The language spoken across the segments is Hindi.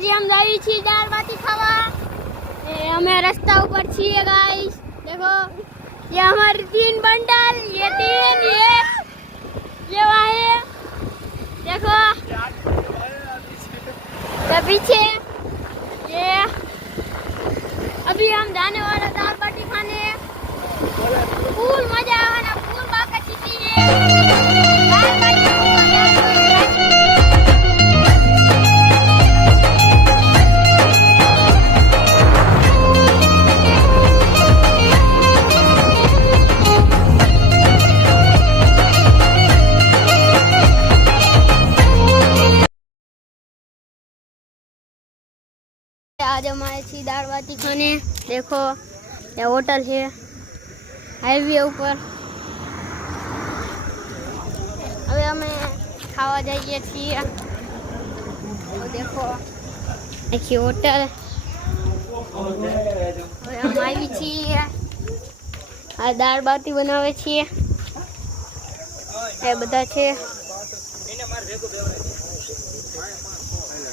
आज हम जाई छी दाल बाटी खावा। हमें रास्ता ऊपर छिए गाइस, देखो ये हमारे 3 बंडल, ये 3 ये वाले देखो, ये पीछे ये। अभी हम जाने वाले दाल बाटी खाने। फुल मजा आना, फुल बाका चिटी है दाल बाटी। आज हम आए छी दाल बाटी खाने। देखो ये होटल है हाईवे ऊपर। હવે અમે ખાવા જઈએ છીએ। देखो देखिए होटल। હવે हम આવી છીએ આ દાળ બાટી બનાવે છીએ। એ બધા છે।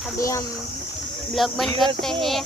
अभी हम ब्लॉग बंद करते हैं।